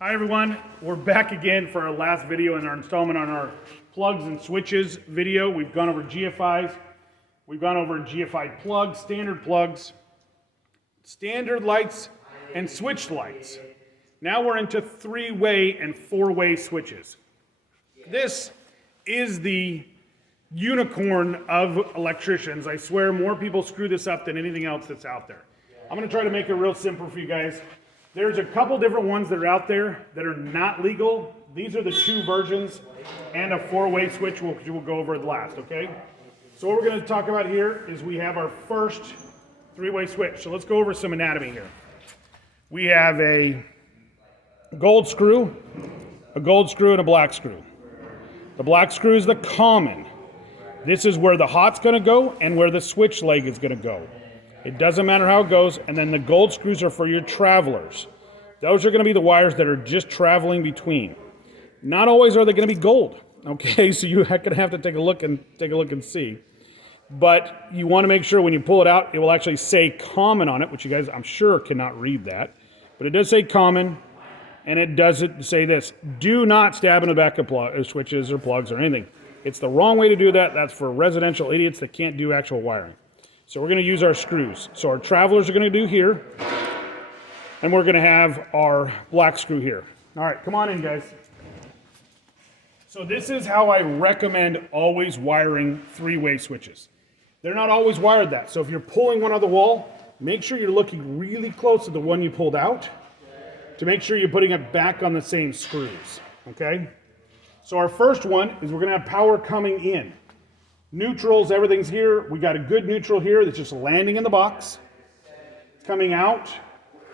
Hi everyone, we're back again for our last video in our installment on our plugs and switches video. We've gone over GFIs, we've gone over GFI plugs, standard lights, and switched lights. Now we're into three-way and four-way switches. This is the unicorn of electricians. I swear more people screw this up than anything else that's out there. I'm going to try to make it real simple for you guys. There's a couple different ones that are out there that are not legal. These are the two versions and a four-way switch we'll go over at last, okay? So what we're going to talk about here is we have our first three-way switch. So let's go over some anatomy here. We have a gold screw, and a black screw. The black screw is the common. This is where the hot's going to go and where the switch leg is going to go. It doesn't matter how it goes, and then the gold screws are for your travelers. Those are going to be the wires that are just traveling between. Not always are they going to be gold, okay? So you're going to have to take a look and see. But you want to make sure when you pull it out, it will actually say common on it, which you guys, I'm sure, cannot read that. But it does say common, and it does say this: do not stab in the back of switches or plugs or anything. It's the wrong way to do that. That's for residential idiots that can't do actual wiring. So we're going to use our screws. So our travelers are going to do here, and we're going to have our black screw here. All right, come on in, guys. So this is how I recommend always wiring three-way switches. They're not always wired that. So if you're pulling one on the wall, make sure you're looking really close to the one you pulled out to make sure you're putting it back on the same screws, okay? So our first one is we're going to have power coming in. Neutrals, everything's here. We got a good neutral here that's just landing in the box. It's coming out,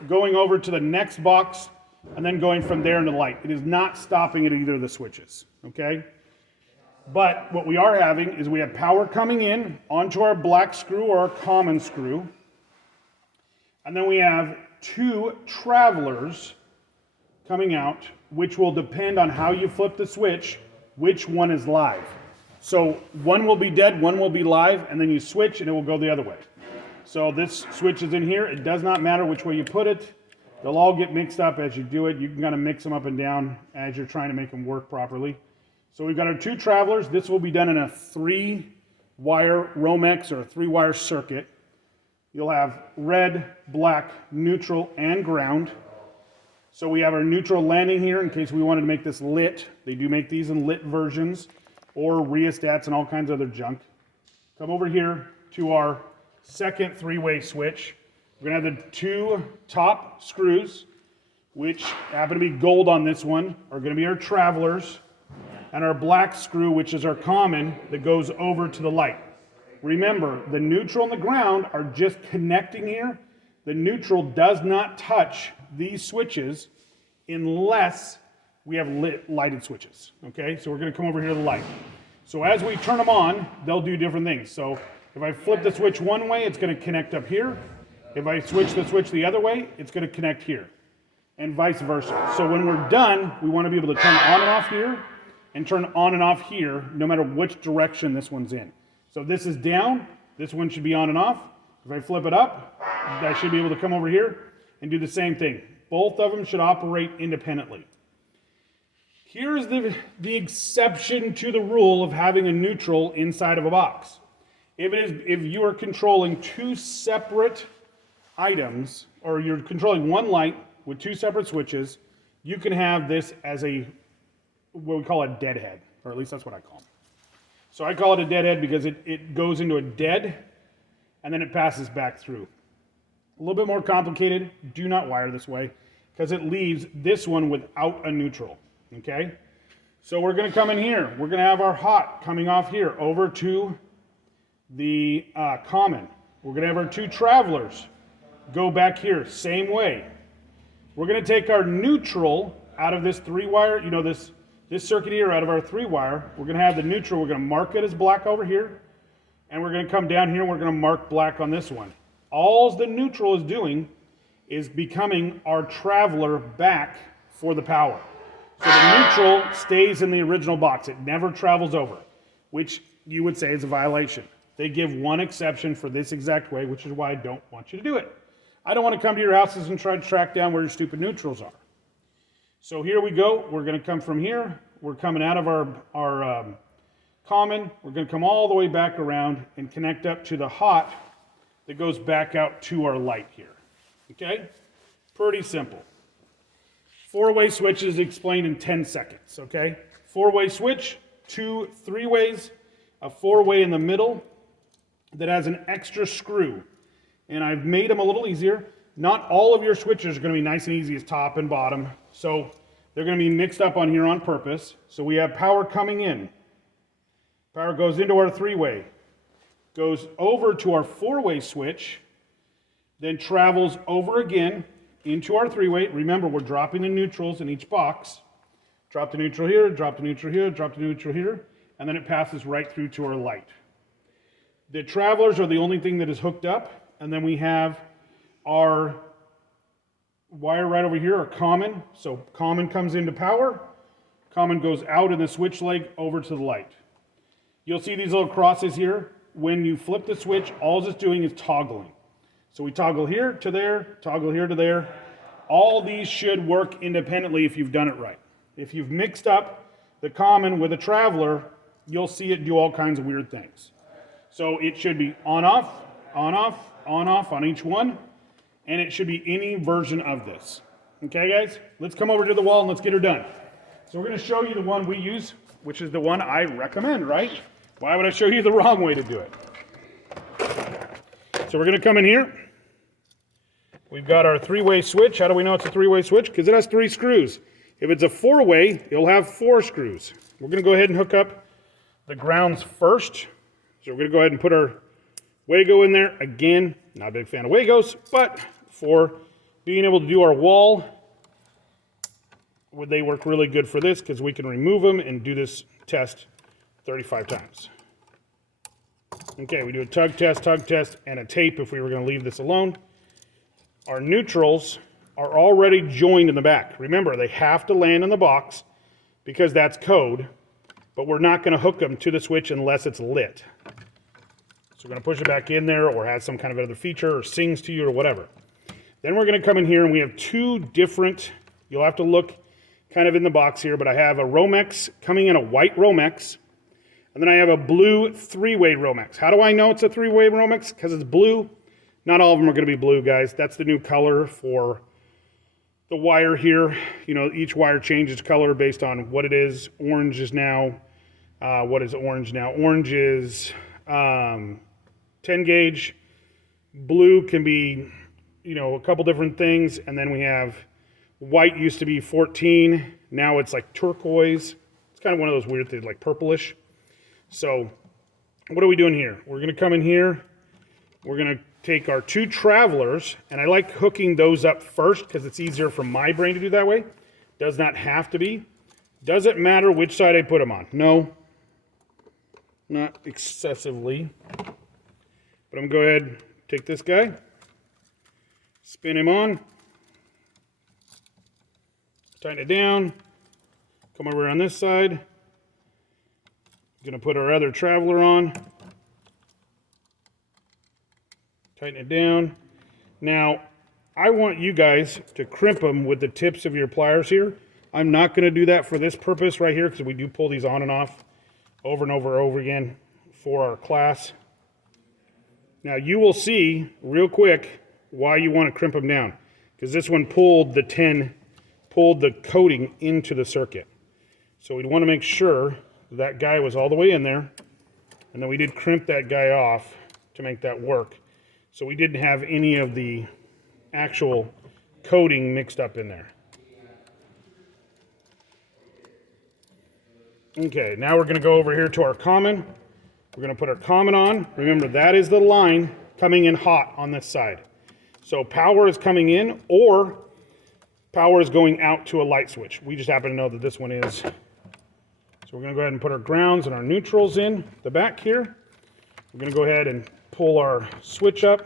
going over to the next box, and then going from there into the light. It is not stopping at either of the switches, okay? But what we are having is we have power coming in onto our black screw or our common screw. And then we have two travelers coming out, which will depend on how you flip the switch, which one is live. So one will be dead, one will be live, and then you switch and it will go the other way. So this switch is in here. It does not matter which way you put it. They'll all get mixed up as you do it. You can kind of mix them up and down as you're trying to make them work properly. So we've got our two travelers. This will be done in a three-wire Romex or a three-wire circuit. You'll have red, black, neutral, and ground. So we have our neutral landing here in case we wanted to make this lit. They do make these in lit versions, or rheostats and all kinds of other junk. Come over here to our second three-way switch. We're going to have the two top screws, which happen to be gold on this one, are going to be our travelers, and our black screw, which is our common, that goes over to the light. Remember, the neutral and the ground are just connecting here. The neutral does not touch these switches unless we have lighted switches, okay? So we're going to come over here to the light. So as we turn them on, they'll do different things. So if I flip the switch one way, it's going to connect up here. If I switch the switch the other way, it's going to connect here, and vice versa. So when we're done, we want to be able to turn on and off here and turn on and off here, no matter which direction this one's in. So if this is down, this one should be on and off. If I flip it up, I should be able to come over here and do the same thing. Both of them should operate independently. Here's the exception to the rule of having a neutral inside of a box. If you are controlling two separate items, or you're controlling one light with two separate switches, you can have this as what we call a deadhead, or at least that's what I call it. So I call it a deadhead because it goes into a dead, and then it passes back through. A little bit more complicated. Do not wire this way because it leaves this one without a neutral. Okay, so we're going to come in here. We're going to have our hot coming off here over to the common. We're going to have our two travelers go back here, same way. We're going to take our neutral out of this three-wire, this circuit here out of our three-wire. We're going to have the neutral. We're going to mark it as black over here, and we're going to come down here and we're going to mark black on this one. All the neutral is doing is becoming our traveler back for the power. So the neutral stays in the original box. It never travels over, which you would say is a violation. They give one exception for this exact way, which is why I don't want you to do it. I don't want to come to your houses and try to track down where your stupid neutrals are. So here we go. We're going to come from here. We're coming out of our common. We're going to come all the way back around and connect up to the hot that goes back out to our light here. Okay? Pretty simple. Four-way switch is explained in 10 seconds. Okay? Four-way switch, two three-ways, a four-way in the middle that has an extra screw. And I've made them a little easier. Not all of your switches are going to be nice and easy as top and bottom. So they're going to be mixed up on here on purpose. So we have power coming in. Power goes into our three-way, goes over to our four-way switch, then travels over again into our three-way. Remember, we're dropping the neutrals in each box. Drop the neutral here, drop the neutral here, drop the neutral here, and then it passes right through to our light. The travelers are the only thing that is hooked up, and then we have our wire right over here, our common. So common comes into power, common goes out in the switch leg over to the light. You'll see these little crosses here. When you flip the switch, all it's doing is toggling. So we toggle here to there, toggle here to there. All these should work independently if you've done it right. If you've mixed up the common with a traveler, you'll see it do all kinds of weird things. So it should be on off, on off, on off on each one, and it should be any version of this. Okay, guys? Let's come over to the wall and let's get her done. So we're going to show you the one we use, which is the one I recommend, right? Why would I show you the wrong way to do it? So we're going to come in here. We've got our three-way switch. How do we know it's a three-way switch? Because it has three screws. If it's a four-way, it'll have four screws. We're going to go ahead and hook up the grounds first. So we're going to go ahead and put our Wago in there. Again, not a big fan of Wagos, but for being able to do our wall, they work really good for this because we can remove them and do this test 35 times. Okay, we do a tug test, and a tape if we were going to leave this alone. Our neutrals are already joined in the back. Remember, they have to land in the box because that's code, but we're not going to hook them to the switch unless it's lit. So we're going to push it back in there or has some kind of other feature or sings to you or whatever. Then we're going to come in here and we have two different, you'll have to look kind of in the box here, but I have a Romex coming in a white Romex, and then I have a blue three-way Romex. How do I know it's a three-way Romex? Because it's blue. Not all of them are going to be blue, guys. That's the new color for the wire here. You know, each wire changes color based on what it is. Orange is now, what is orange now? Orange is 10 gauge. Blue can be, you know, a couple different things. And then we have white used to be 14. Now it's like turquoise. It's kind of one of those weird things, like purplish. So what are we doing here? We're going to come in here. We're going to take our two travelers, and I like hooking those up first because it's easier for my brain to do that way. Does not have to be. Does it matter which side I put them on? No, not excessively. But I'm going to go ahead and take this guy, spin him on, tighten it down, come over on this side. Going to put our other traveler on, tighten it down. Now, I want you guys to crimp them with the tips of your pliers here. I'm not going to do that for this purpose right here because we do pull these on and off over and over and over again for our class. Now, you will see real quick why you want to crimp them down, because this one pulled the coating into the circuit. So we'd want to make sure that guy was all the way in there, and then we did crimp that guy off to make that work. So we didn't have any of the actual coating mixed up in there. Okay, now we're going to go over here to our common. We're going to put our common on. Remember, that is the line coming in hot on this side. So power is coming in, or power is going out to a light switch. We just happen to know that this one is. So we're going to go ahead and put our grounds and our neutrals in the back here. We're going to go ahead and pull our switch up.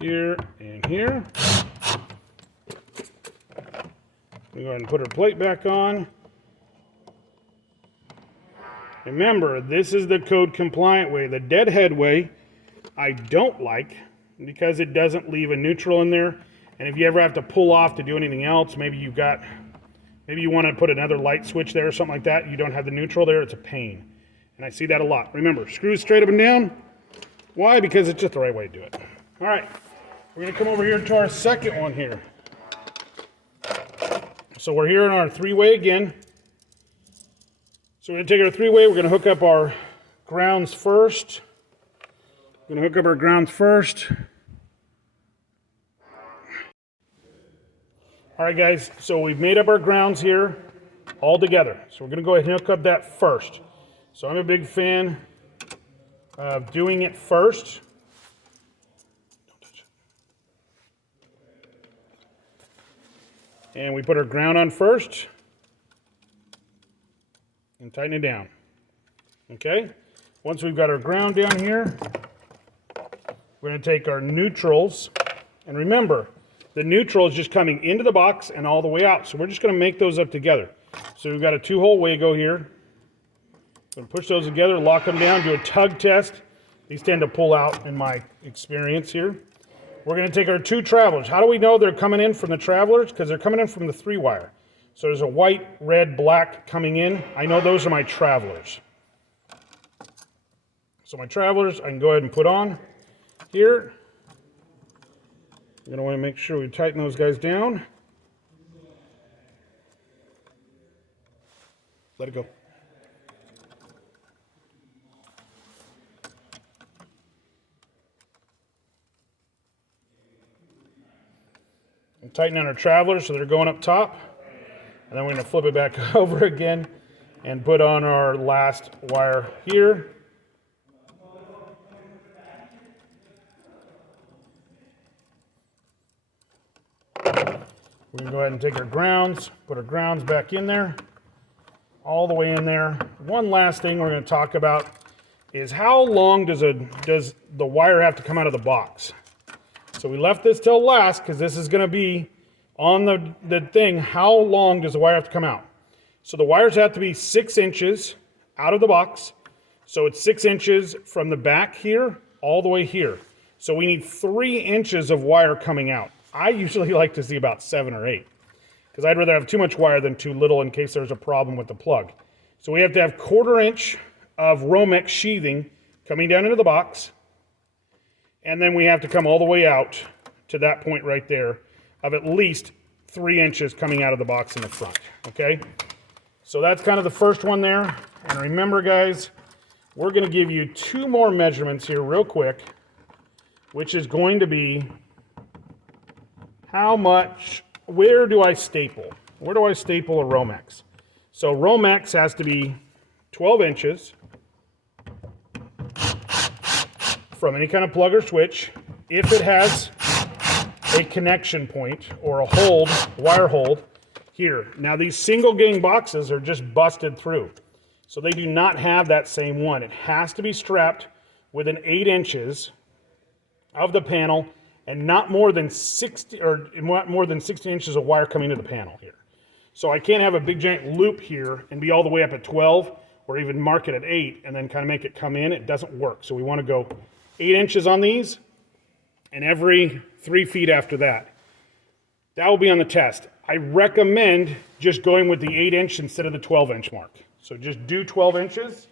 Here and here. We go ahead and put our plate back on. Remember, this is the code compliant way. The deadhead way, I don't like because it doesn't leave a neutral in there. And if you ever have to pull off to do anything else, maybe you want to put another light switch there or something like that, you don't have the neutral there, it's a pain. And I see that a lot. Remember, screws straight up and down. Why? Because it's just the right way to do it. All right, we're gonna come over here to our second one here. So we're here in our three-way again. So we're gonna take our three-way, we're gonna hook up our grounds first. We're gonna hook up our grounds first. All right, guys, so we've made up our grounds here all together. So we're gonna go ahead and hook up that first. So I'm a big fan of doing it first. Don't touch it. And we put our ground on first and tighten it down. Okay? Once we've got our ground down here, we're going to take our neutrals. And remember, the neutral is just coming into the box and all the way out. So we're just going to make those up together. So we've got a 2-hole Wago here. Going to push those together, lock them down, do a tug test. These tend to pull out in my experience here. We're going to take our 2 travelers. How do we know they're coming in from the travelers? Because they're coming in from the 3-wire. So there's a white, red, black coming in. I know those are my travelers. So my travelers, I can go ahead and put on here. You're going to want to make sure we tighten those guys down. Let it go. And tighten on our travelers so they're going up top. And then we're going to flip it back over again and put on our last wire here. We're going to go ahead and take our grounds, put our grounds back in there, all the way in there. One last thing we're going to talk about is how long does the wire have to come out of the box? So we left this till last because this is going to be on the thing. How long does the wire have to come out? So the wires have to be 6 inches out of the box. So it's 6 inches from the back here all the way here. So we need 3 inches of wire coming out. I usually like to see about 7 or 8 because I'd rather have too much wire than too little in case there's a problem with the plug. So we have to have 1/4 inch of Romex sheathing coming down into the box. And then we have to come all the way out to that point right there of at least 3 inches coming out of the box in the front, okay? So that's kind of the first one there. And remember, guys, we're going to give you 2 more measurements here real quick, which is going to be where do I staple? Where do I staple a Romex? So Romex has to be 12 inches from any kind of plug or switch if it has a connection point or a wire hold here. Now these single gang boxes are just busted through. So they do not have that same one. It has to be strapped within 8 inches of the panel and not more than 16 inches of wire coming into the panel here. So I can't have a big giant loop here and be all the way up at 12 or even mark it at 8 and then kind of make it come in. It doesn't work. So we want to go 8 inches on these and every 3 feet after that. That will be on the test. I recommend just going with the 8-inch instead of the 12-inch mark. So just do 12 inches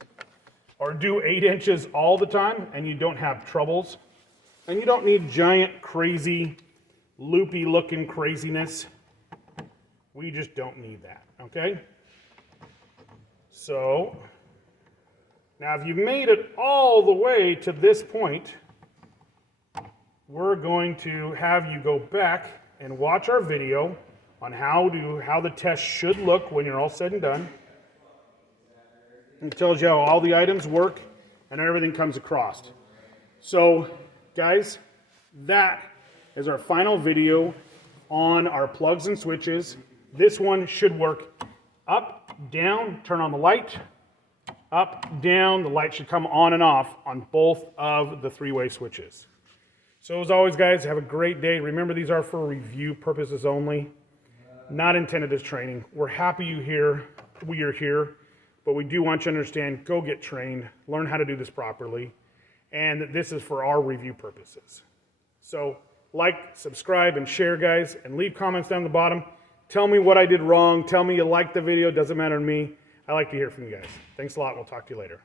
or do 8 inches all the time and you don't have troubles. And you don't need giant, crazy, loopy looking craziness. We just don't need that, okay? So, now if you've made it all the way to this point, we're going to have you go back and watch our video on how the test should look when you're all said and done. It tells you how all the items work and everything comes across. So, guys, that is our final video on our plugs and switches. This one should work up, down, turn on the light, up, down. The light should come on and off on both of the 3-way switches. So as always, guys, have a great day. Remember, these are for review purposes only, not intended as training. We're happy we are here. but we do want you to understand, go get trained, learn how to do this properly, and that this is for our review purposes. So like, subscribe, and share, guys, and leave comments down the bottom. Tell me what I did wrong. Tell me you liked the video. Doesn't matter to me. I like to hear from you guys. Thanks a lot. We'll talk to you later.